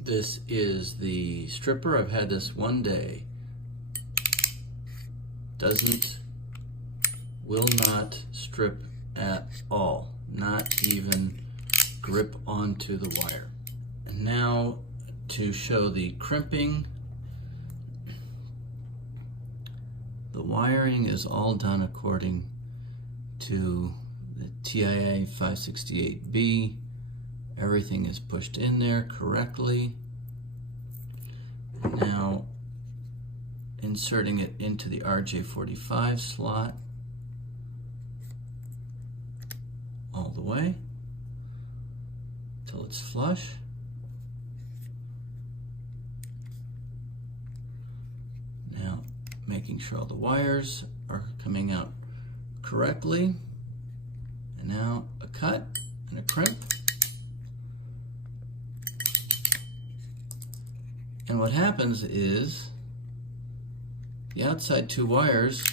This is the stripper. I've had this one day. Will not strip at all, not even grip onto the wire. And now to show the crimping. The wiring is all done according to the TIA 568B. Everything is pushed in there correctly. Now inserting it into the RJ45 slot all the way till it's flush. Now making sure all the wires are coming out correctly. And now a cut and a crimp. And what happens is the outside two wires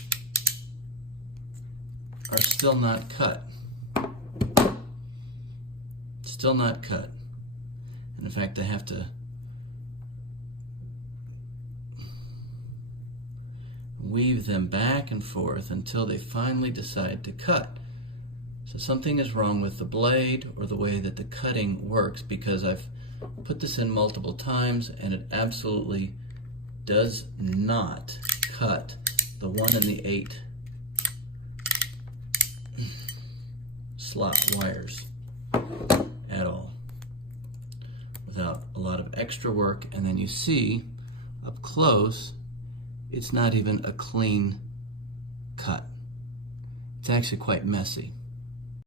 are still not cut. Still not cut. And in fact, I have to weave them back and forth until they finally decide to cut. So something is wrong with the blade or the way that the cutting works, because I've put this in multiple times and it absolutely does not cut the 1 and the 8 slot wires at all without a lot of extra work. And then you see up close, it's not even a clean cut. It's actually quite messy.